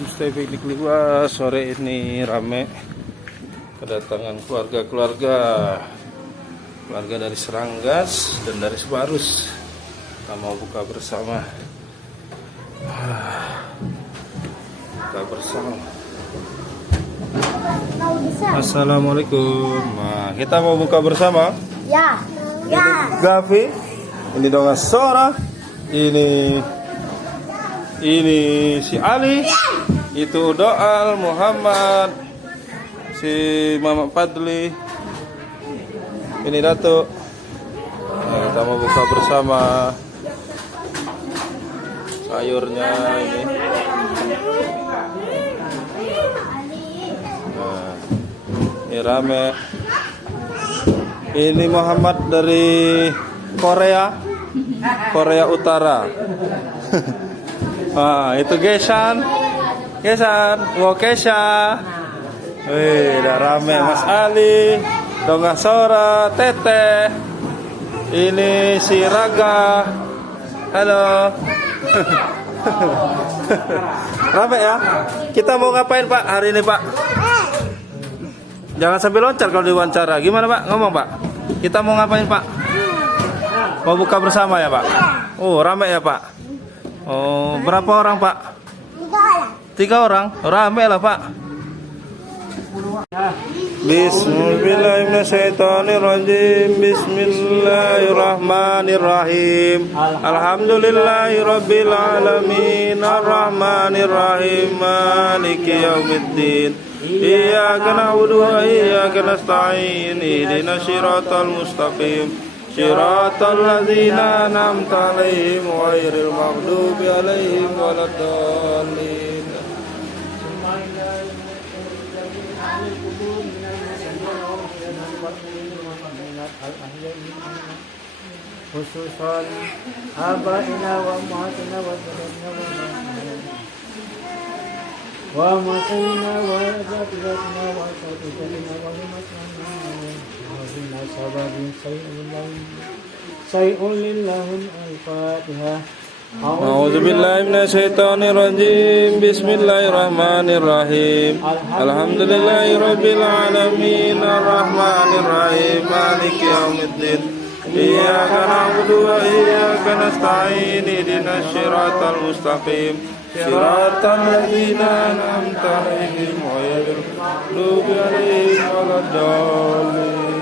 Homestay Piknik Liwa. Sore ini rame kedatangan keluarga dari Seranggas dan dari Sebarus. Kita mau buka bersama. Buka bersama. Assalamualaikum. Nah, kita mau buka bersama. Ya. Gavi. Ini Donga Sora. Ini si Ali, itu Doal, Muhammad, si Mama Padli, ini Datuk. Nah, kita mau buka bersama sayurnya ini. Nah, ini rame. Ini Muhammad dari Korea Utara. Ah, itu Gesan, wow Kesha. Wih, udah rame. Mas Ali, Donga Sora, Teteh. Ini si Raga. Halo. Rame ya. Kita mau ngapain Pak hari ini Pak? Jangan sambil loncat kalau diwawancara. Gimana Pak? Ngomong Pak. Kita mau ngapain Pak? Mau buka bersama ya Pak? Oh, rame ya Pak. Oh, berapa orang Pak? 3 orang. Rame lah Pak. Bismillahirrahmanirrahim. Bismillahirrahmanirrahim. Alhamdulillahirabbil alamin. Arrahmanirrahim. Maliki yaumiddin. Iyyaka na'budu wa iyyaka nasta'in. Ihdinas siratal mustaqim. Shiratal ladzina an'amta 'alaihim ghairil maghdubi 'alaihim waladdallin. Khususan abaina wa ummatina wa sayyidina wa masayina wa azatina wa sayyidina wa masayina Say'un lillahun al-Fatihah. A'udzubillahi minasyaitonirrajim. Bismillahirrahmanirrahim. Alhamdulillahirabbil alamin. Arrahmanirrahim. Maliki yaumiddin. Iyyaka na'budu wa iyyaka nasta'in. Ihdinas siratal mustaqim. Shiratal ladzina an'amta 'alaihim ghairil maghdubi 'alaihim waladdallin.